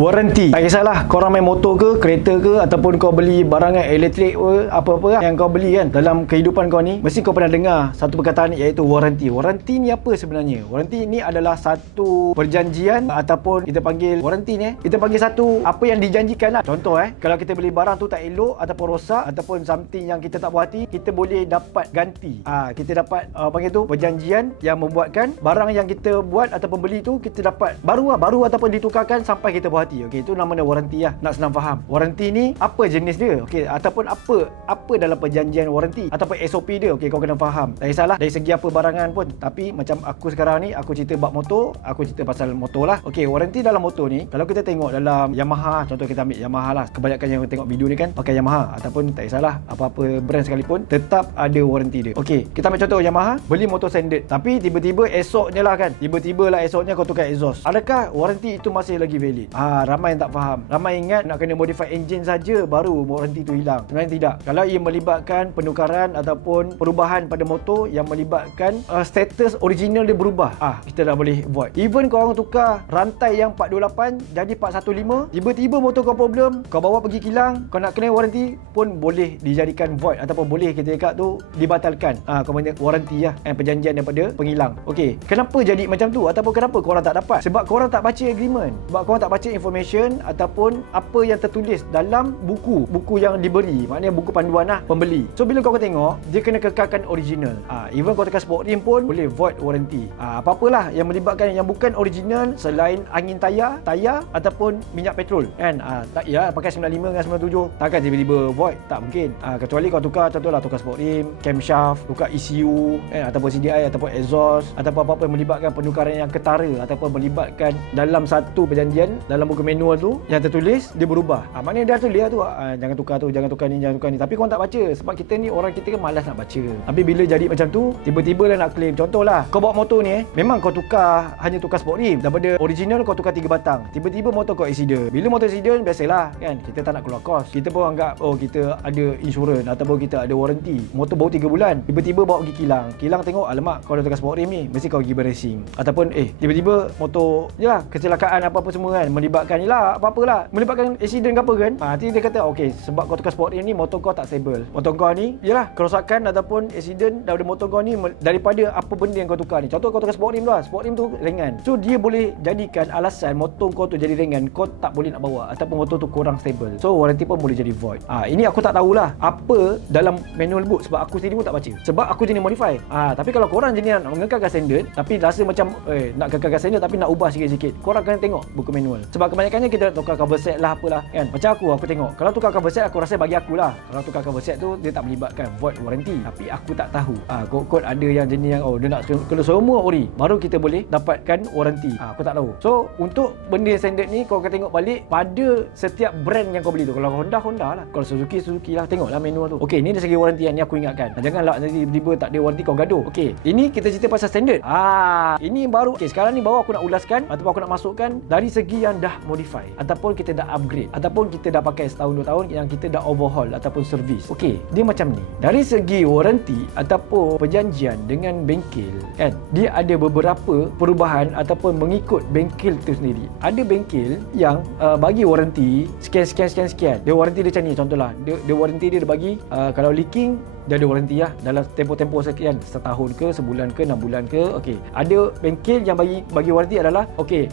Warranty. Tak kisahlah korang main motor ke, kereta ke, ataupun kau beli barangan elektrik ke, apa-apa yang kau beli kan dalam kehidupan kau ni, mesti kau pernah dengar satu perkataan ni, iaitu warranty. Warranty ni apa sebenarnya? Warranty ni adalah satu perjanjian ataupun kita panggil warranty ni, kita panggil satu apa yang dijanjikan lah. Contoh kalau kita beli barang tu tak elok ataupun rosak ataupun something yang kita tak puas hati, kita boleh dapat ganti. Kita dapat panggil tu perjanjian yang membuatkan barang yang kita buat ataupun beli tu kita dapat baru ataupun ditukarkan sampai kita puas hati. Okey, itu namanya warranty lah. Nak senang faham. Warranty ni apa jenis dia? Okey, ataupun apa dalam perjanjian warranty ataupun SOP dia. Okey, kau kena faham. Tak kisahlah dari segi apa barangan pun, tapi macam aku sekarang ni, aku cerita bab motor, aku cerita pasal motor lah. Okey, warranty dalam motor ni, kalau kita tengok dalam Yamaha, contoh kita ambil Yamaha lah. Kebanyakan yang tengok video ni kan pakai Yamaha, ataupun tak kisahlah apa-apa brand sekalipun, tetap ada warranty dia. Okey, kita ambil contoh Yamaha, beli motor standard, tapi tiba-tiba esoknya lah kan, esoknya kau tukar exhaust. Adakah warranty itu masih lagi valid? Ramai yang tak faham. Ramai ingat nak kena modify engine saja baru warranty tu hilang. Sebenarnya tidak. Kalau ia melibatkan penukaran ataupun perubahan pada motor yang melibatkan status original dia berubah, kita dah boleh void. Even kau orang tukar rantai yang 428 jadi 415, tiba-tiba motor kau problem, kau bawa pergi kilang, kau nak kena warranty pun boleh dijadikan void ataupun boleh kita cakap tu dibatalkan. Kau punya warranty lah, perjanjian daripada pengilang. Okey, kenapa jadi macam tu ataupun kenapa korang tak dapat? Sebab korang tak baca agreement, sebab korang tak baca information ataupun apa yang tertulis dalam buku yang diberi, maknanya buku panduan lah pembeli. So bila kau tengok, dia kena kekalkan original. Even kau tekan sport rim pun boleh void warranty. Apa-apalah yang melibatkan yang bukan original selain angin tayar ataupun minyak petrol kan. Tak ya pakai 95 dengan 97 takkan tiba-tiba void, tak mungkin. Kecuali kau tukar, contohlah tukar sport rim, camshaft, tukar ECU ataupun CDI ataupun exhaust ataupun apa-apa yang melibatkan penukaran yang ketara ataupun melibatkan dalam satu perjanjian dalam buku manual tu yang tertulis dia berubah. Maknanya dia tulis tu jangan tukar tu, jangan tukar ni, tapi kau tak baca sebab kita ni orang kita kan malas nak baca. Tapi bila jadi macam tu, tiba-tiba lah nak claim. Contohlah kau bawa motor ni memang kau hanya tukar sport rim, daripada original kau tukar 3 batang, tiba-tiba motor kau accident. Bila motor accident, biasalah kan, kita tak nak keluar kos, kita pun anggap kita ada insurans ataupun kita ada warranty. Motor baru 3 bulan, tiba-tiba bawa pergi kilang tengok, alamak kau dah tukar sport rim ni, mesti kau pergi beracing. Ataupun tiba-tiba motor kecelakaan apa-apa semua kan, melibatkan apa-apalah, melibatkan accident ke apa kan. Nanti dia kata sebab kau tukar sport rim ni motor kau tak stable, motor kau ni kerosakan ataupun accident daripada motor kau ni daripada apa benda yang kau tukar ni. Contoh kau tukar sport rim tu ringan, so dia boleh jadikan alasan motor kau tu jadi ringan, kau tak boleh nak bawa ataupun motor tu kurang stable, so warranty pun boleh jadi void. Ini aku tak tahulah apa dalam manual book sebab aku sendiri pun tak baca, sebab aku jenis modify. Tapi kalau korang jenis nak mengekalkan standard tapi rasa macam nak kekalkan standard tapi nak ubah sikit-sikit, korang kena tengok buku manual. Sebab kebanyakannya kita tukar cover set lah apalah kan. Macam aku tengok, kalau tukar cover set, aku rasa bagi aku lah, kalau tukar cover set tu dia tak melibatkan void warranty. Tapi aku tak tahu kod-kod ada yang jenis yang dia nak kena semua ori baru kita boleh dapatkan warranty. Aku tak tahu. So untuk benda standard ni kau akan tengok balik pada setiap brand yang kau beli tu. Kalau Honda lah, kalau Suzuki lah, tengoklah manual tu. Okey, ni dari segi warranty yang ni aku ingatkan. Janganlah nanti tiba-tiba tak ada warranty kau gaduh. Okey, ini kita cerita pasal standard. Ini baru. Okey, sekarang ni baru aku nak ulaskan ataupun aku nak masukkan dari segi yang dah modify ataupun kita dah upgrade ataupun kita dah pakai setahun 2 tahun yang kita dah overhaul ataupun servis. Okey, dia macam ni. Dari segi warranty ataupun perjanjian dengan bengkel kan, dia ada beberapa perubahan ataupun mengikut bengkel tu sendiri. Ada bengkel yang bagi warranty sekian. Dia warranty dia macam ni, contohlah dia warranty dia bagi kalau leaking dia ada warranty dalam tempoh sekian, setahun ke, sebulan ke, 6 bulan ke. Okey, ada bengkel yang bagi warranty adalah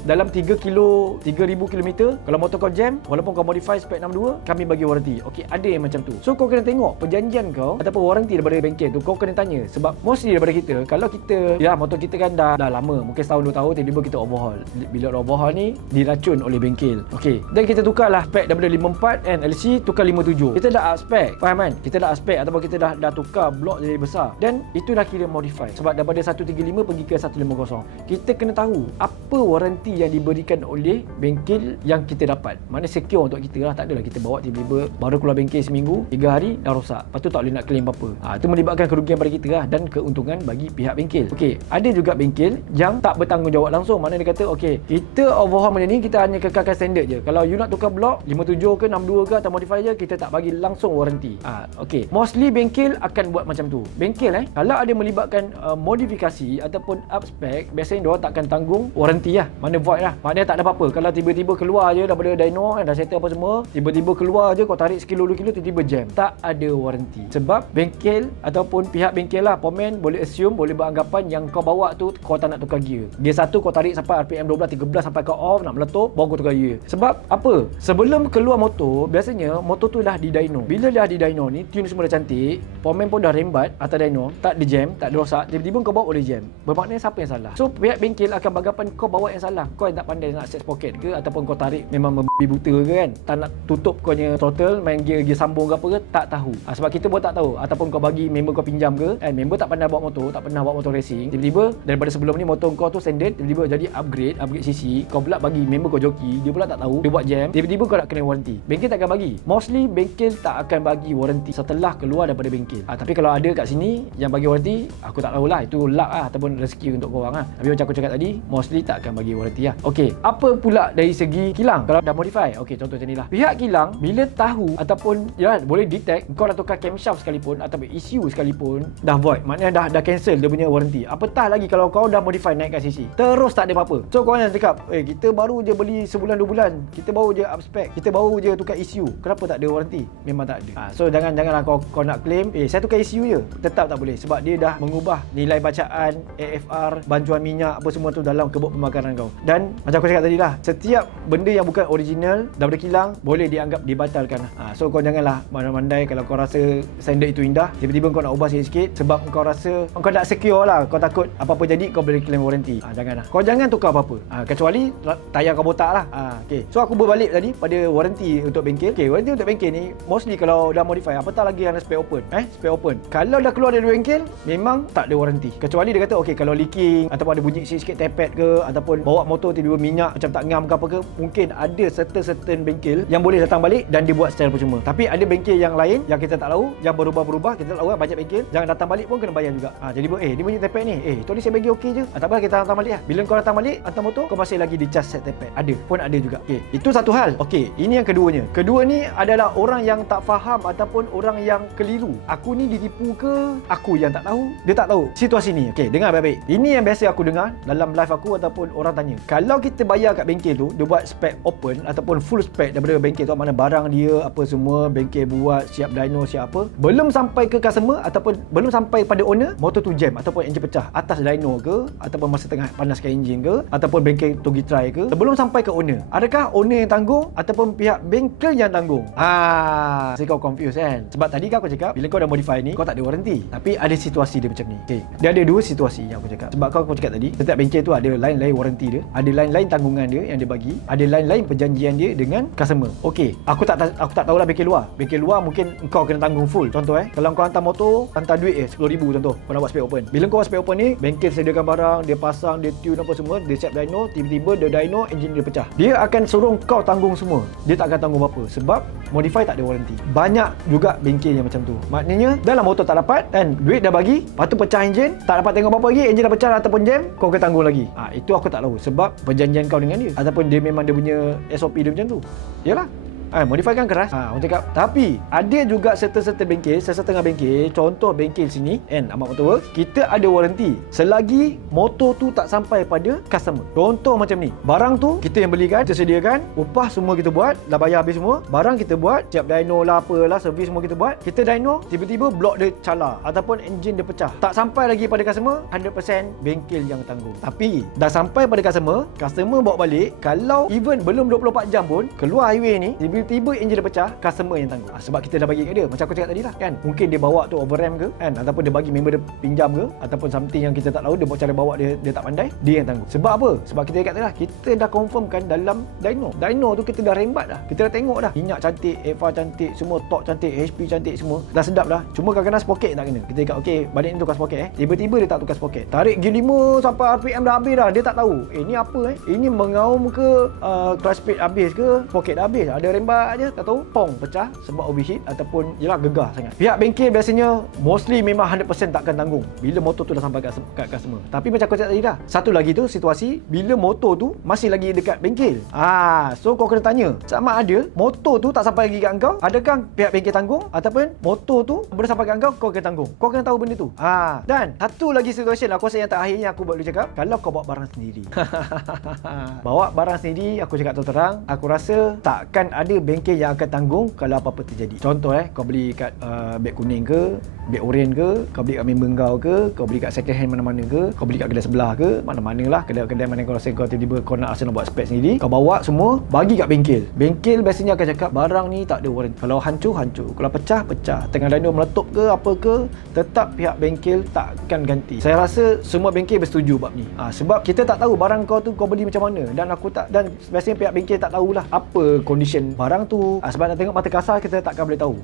dalam 3,000 km kalau motor kau jam, walaupun kau modify spek 62, kami bagi warranty. Okey, ada yang macam tu. So kau kena tengok perjanjian kau ataupun warranty daripada bengkel tu, kau kena tanya. Sebab mostly daripada kita, kalau kita motor kita kan dah lama, mungkin setahun 2 tahun, tiba-tiba kita overhaul. Bila overhaul ni diracun oleh bengkel. Okey, dan kita tukarlah spek daripada 54 and LC tukar 57. Kita dah up spek, faham kan? Kita dah up spek ataupun kita dah tukar blok jadi besar, dan itu dah kira modify. Sebab daripada 135 pergi ke 150, kita kena tahu apa warranty yang diberikan oleh bengkel yang kita dapat. Mana secure untuk kita lah. Tak adalah kita bawa tiba-tiba baru keluar bengkel seminggu, 3 hari dah rosak, lepas tu tak boleh nak claim apa-apa. Itu melibatkan kerugian pada kita lah dan keuntungan bagi pihak bengkel. Okey, ada juga bengkel yang tak bertanggungjawab langsung. Mana dia kata kita overhaul benda ni, kita hanya kekalkan standard je. Kalau you nak tukar blok 57 ke 62 ke atau modify je, kita tak bagi langsung warranty. Okey, mostly bengkel bengkel akan buat macam tu. Bengkel kalau ada melibatkan modifikasi ataupun up spec, biasanya diorang takkan tanggung warranty lah. Mana void lah. Maknanya tak ada apa-apa. Kalau tiba-tiba keluar je daripada dyno dah settle apa semua, tiba-tiba keluar je kau tarik sekilo 2 kilo tiba-tiba jam. Tak ada warranty. Sebab bengkel ataupun pihak bengkel lah, Pomen boleh assume, boleh beranggapan yang kau bawa tu kau tak nak tukar gear. Gear 1 kau tarik sampai RPM 12, 13 sampai kau off nak meletup, baru kau tukar gear. Sebab apa? Sebelum keluar motor, biasanya motor tu dah di dyno. Bila dah di dyno ni, tune semua dah cantik, Pomen pun dah rembat atas dyno, tak ada jam, tak ada rosak, tiba-tiba kau bawa boleh jam. Bermakna siapa yang salah? So pihak bengkel akan beranggapan kau bawa yang salah. Kau yang tak pandai nak set pocket ke, ataupun kau tarik memang membabi buta ke kan, tak nak tutup kau punya throttle, main gear sambung ke apa ke, tak tahu. Sebab kita pun tak tahu. Ataupun kau bagi member kau pinjam ke, member tak pandai bawa motor, tak pernah bawa motor racing, tiba-tiba daripada sebelum ni motor kau tu standard, tiba-tiba jadi upgrade CC, kau pula bagi member kau joki, dia pula tak tahu, dia buat jam, tiba-tiba kau nak kena warranty. Bengkel tak akan bagi. Mostly bengkel tak akan bagi warranty setelah keluar daripada bengkel. Tapi kalau ada kat sini yang bagi warranty, aku tak tahulah, itu luck ataupun rezeki untuk korang Tapi macam aku cakap tadi, mostly tak akan bagi warranty Okey, apa pula dari segi kilang kalau dah modify? Okey, contoh macam ni lah. Pihak kilang bila tahu ataupun boleh detect kau dah tukar camshaft sekalipun ataupun ECU sekalipun dah void, maknanya dah cancel dia punya warranty. Apatah lagi kalau kau dah modify naikkan CC, terus tak ada apa-apa. So korang yang cakap, kita baru je beli sebulan 2 bulan, kita baru je up spec, kita baru je tukar ECU, kenapa tak ada warranty? Memang tak ada. So janganlah kau nak claim saya tukar ECU je, tetap tak boleh sebab dia dah mengubah nilai bacaan, AFR, bancuan minyak apa semua tu dalam kebut pembakaran kau. Dan macam aku cakap tadi lah, setiap benda yang bukan original daripada kilang boleh dianggap dibatalkan So kau janganlah mandai-mandai kalau kau rasa standard itu indah, tiba-tiba kau nak ubah sikit-sikit sebab kau rasa kau nak secure lah, kau takut apa-apa jadi kau boleh claim warranty. Janganlah. Kau jangan tukar apa-apa. Kecuali tayar kau botak lah. Okay. So aku berbalik tadi pada warranty untuk bengkel. Okay, warranty untuk bengkel ni mostly kalau dah modify, apatah lagi yang spare open. Spare open. Kalau dah keluar dari bengkel, memang tak ada warranty. Kecuali dia kata okay, kalau leaking ataupun ada bunyi sikit-sikit tepet ke, ataupun bawa motor tiba-tiba minyak macam tak ngam ke apa ke, mungkin ada certain bengkel yang boleh datang balik dan dia buat secara percuma. Tapi ada bengkel yang lain yang kita tak tahu, yang berubah-berubah, kita tak tahu banyak bengkel, jangan datang balik pun kena bayar juga. Jadi dia bunyi tepet ni, tadi saya bagi okey je. Tak apa, kita datang balik lah. Bila kau datang balik hantar motor, kau masih lagi di charge set tepet. Ada pun ada juga. Itu satu hal. Ini yang keduanya. Kedua ni adalah orang yang tak faham ataupun orang yang keliru. Aku ni ditipu ke aku yang tak tahu? Dia tak tahu situasi ni. Dengar baik-baik. Ini yang biasa aku dengar dalam live aku ataupun orang tanya. Kalau kita bayar kat bengkel tu, dia buat spec open ataupun full spec daripada bengkel tu, mana barang dia apa semua, bengkel buat, siap dyno, siap apa, belum sampai ke customer ataupun belum sampai pada owner, motor tu jam ataupun enjin pecah atas dyno ke, ataupun masa tengah panaskan enjin ke, ataupun bengkel pergi try ke, sebelum sampai ke owner, adakah owner yang tanggung ataupun pihak bengkel yang tanggung? Saya kau confuse kan? Sebab tadi kan aku cakap bila kau dah modify ni, kau tak ada warranty. Tapi ada situasi dia macam ni. Dia ada dua situasi yang aku cakap. Sebab aku cakap tadi, setiap bengkel tu ada lain-lain warranty dia, ada lain-lain tanggungan dia yang dia bagi, ada lain-lain perjanjian dia dengan customer. Aku tak tahulah bengkel luar. Bengkel luar mungkin kau kena tanggung full. Contoh kalau kau hantar motor, hantar duit 10,000 contoh, kau nak buat spare open. Bila kau buat spare open ni, bengkel sediakan barang, dia pasang, dia tune apa semua, dia siap dyno, tiba-tiba dia dyno, enjin dia pecah. Dia akan suruh kau tanggung semua. Dia tak akan tanggung apa sebab modify tak ada warranty. Banyak juga bengkel yang macam tu. Maknanya dalam motor tak dapat kan, duit dah bagi, lepas tu pecah enjin, tak dapat tengok apa-apa lagi, enjin dah pecah ataupun jam, kau kena tanggung lagi. Itu aku tak tahu sebab perjanjian kau dengan dia ataupun dia memang dia punya SOP dia macam tu. Yalah. Modify kan keras. Orang cakap. Tapi ada juga serta-serta bengkel, setengah bengkel, contoh bengkel sini Amat Motor Works, kita ada warranty selagi motor tu tak sampai pada customer. Contoh macam ni, barang tu kita yang belikan, kita sediakan, upah semua kita buat, dah bayar habis semua, barang kita buat, siap dyno lah apalah, servis semua kita buat, kita dyno, tiba-tiba blok dia cala ataupun enjin dia pecah, tak sampai lagi pada customer, 100% bengkel yang tanggung. Tapi dah sampai pada customer bawa balik, kalau even belum 24 jam pun keluar highway ni, tiba-tiba enjin dia pecah, customer yang tanggung. Sebab kita dah bagi kat dia. Macam aku cakap tadi lah kan. Mungkin dia bawa tu overram ke kan, ataupun dia bagi member dia pinjam ke, ataupun something yang kita tak tahu, dia buat cara bawa dia tak pandai, dia yang tanggung. Sebab apa? Sebab kita kata lah, kita dah confirmkan dalam dyno tu kita dah rembat dah. Kita dah tengok dah. Minyak cantik, EVA cantik, semua torque cantik, HP cantik, semua dah sedap dah. Cuma kadang-kadang sprocket tak kena. Kita cakap okey, balik ni tukar sprocket Tiba-tiba dia tak tukar sprocket. Tarik gear 5 sampai RPM dah habis dah. Dia tak tahu. Ni apa Ini mengaum ke clutch speed habis ke, sprocket dah habis, ada rembat lambat je, tak tahu pong pecah sebab overheat ataupun yelah gegar sangat. Pihak bengkel biasanya mostly memang 100% takkan tanggung bila motor tu dah sampai kat customer. Tapi macam aku cakap tadi dah, satu lagi tu situasi bila motor tu masih lagi dekat bengkel. So kau kena tanya sama ada motor tu tak sampai lagi kat kau, adakah pihak bengkel tanggung ataupun motor tu boleh sampai kat kau kena tanggung. Kau kena tahu benda tu. Dan satu lagi situation aku rasa yang terakhir yang aku boleh cakap, kalau kau bawa barang sendiri. Bawa barang sendiri, aku cakap terang, aku rasa takkan ada bengkel yang akan tanggung kalau apa-apa terjadi. Contoh kau beli kat beg kuning ke, beg oren ke, kau beli kat member kau beli kat second hand mana-mana ke, kau beli kat kedai sebelah ke, mana-mana lah kedai-kedai mana kau rasa kau tiba-tiba kau nak rasa nak buat spek sendiri, kau bawa semua bagi kat bengkel. Bengkel biasanya akan cakap barang ni tak ada warranty. Kalau hancur, kalau pecah, tengah dyno meletup ke apa ke, tetap pihak bengkel takkan ganti. Saya rasa semua bengkel bersetuju bab ni. Sebab kita tak tahu barang kau tu kau beli macam mana, dan biasanya pihak bengkel tak tahulah apa condition barang tu. Sebab nak tengok mata kasar kita takkan boleh tahu.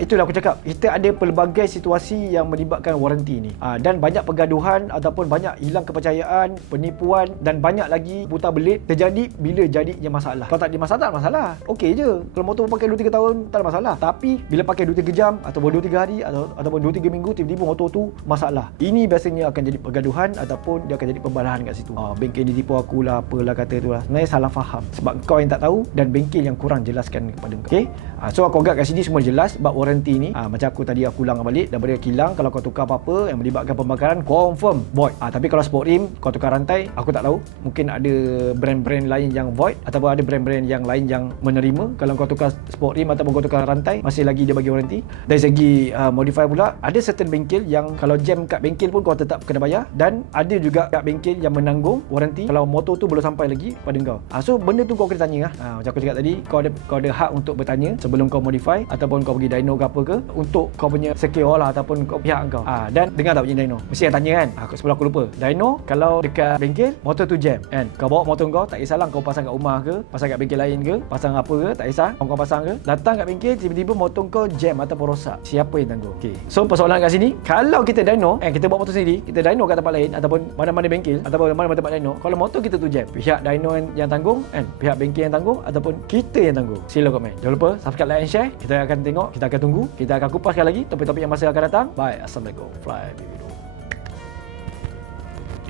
Itulah aku cakap, kita ada pelbagai situasi yang melibatkan waranti ni. Dan banyak pergaduhan ataupun banyak hilang kepercayaan, penipuan dan banyak lagi buta belit terjadi bila jadinya masalah. Kalau tak ada masalah, tak ada masalah. Okey je. Kalau motor pakai 2-3 tahun tak ada masalah. Tapi bila pakai 2-3 jam ataupun 2-3 hari ataupun 2-3 minggu tiba-tiba motor tu masalah. Ini biasanya akan jadi pergaduhan ataupun dia akan jadi pembalahan kat situ. Bengkel ni tipu aku lah, apalah kata tu lah. Sebenarnya salah faham. Sebab kau yang tak tahu dan bengkel yang kurang jelaskan kepada kau. Okey? So aku agak kat sini semua jelas bab waranti ni. Macam aku tadi aku ulang balik, daripada kilang kalau kau tukar apa-apa yang melibatkan pembakaran, confirm void. Tapi kalau sport rim kau tukar rantai, aku tak tahu. Mungkin ada brand-brand lain yang void ataupun ada brand-brand yang lain yang menerima. Kalau kau tukar sport rim ataupun kau tukar rantai, masih lagi dia bagi waranti. Dari segi modify pula, ada certain bengkel yang kalau jam kat bengkel pun kau tetap kena bayar, dan ada juga kat bengkel yang menanggung waranti kalau motor tu belum sampai lagi pada kau. So benda tu kau kena tanya macam aku cakap tadi, kau ada hak untuk bertanya sebelum kau modify ataupun kau pergi dyno ke apa ke, untuk kau punya secure lah ataupun kau pihak kau. Dan dengar tak punya dyno, mesti yang tanya kan. Sebelum aku lupa, dyno kalau dekat bengkel motor tu jam kan, kau bawa motor kau, tak kisahlah kau pasang kat rumah ke, pasang kat bengkel lain ke, pasang apa ke, tak kisah kau pasang ke, datang kat bengkel tiba-tiba motor kau jam ataupun rosak, siapa yang tanggung? Okay. So persoalan kat sini, kalau kita dyno kita bawa motor sendiri, kita dyno kat tempat lain ataupun mana-mana bengkel ataupun mana-mana tempat dyno, kalau motor kita tu jam, pihak dyno yang tanggung kan, pihak bengkel yang tanggung ataupun kita yang tanggung? Sila komen. Jangan lupa subscribe, like and share. Kita akan tengok, kita akan tunggu, kita akan kupaskan lagi topik-topik yang masih akan datang. Bye. Assalamualaikum. Fly baby.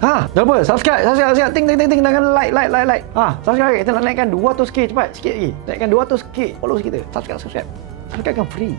Jangan lupa subscribe. Ting dengan like. Subscribe. Kita nak naikkan 200k cepat sikit lagi. Naikkan 200k followers kita. Subscribe kan free.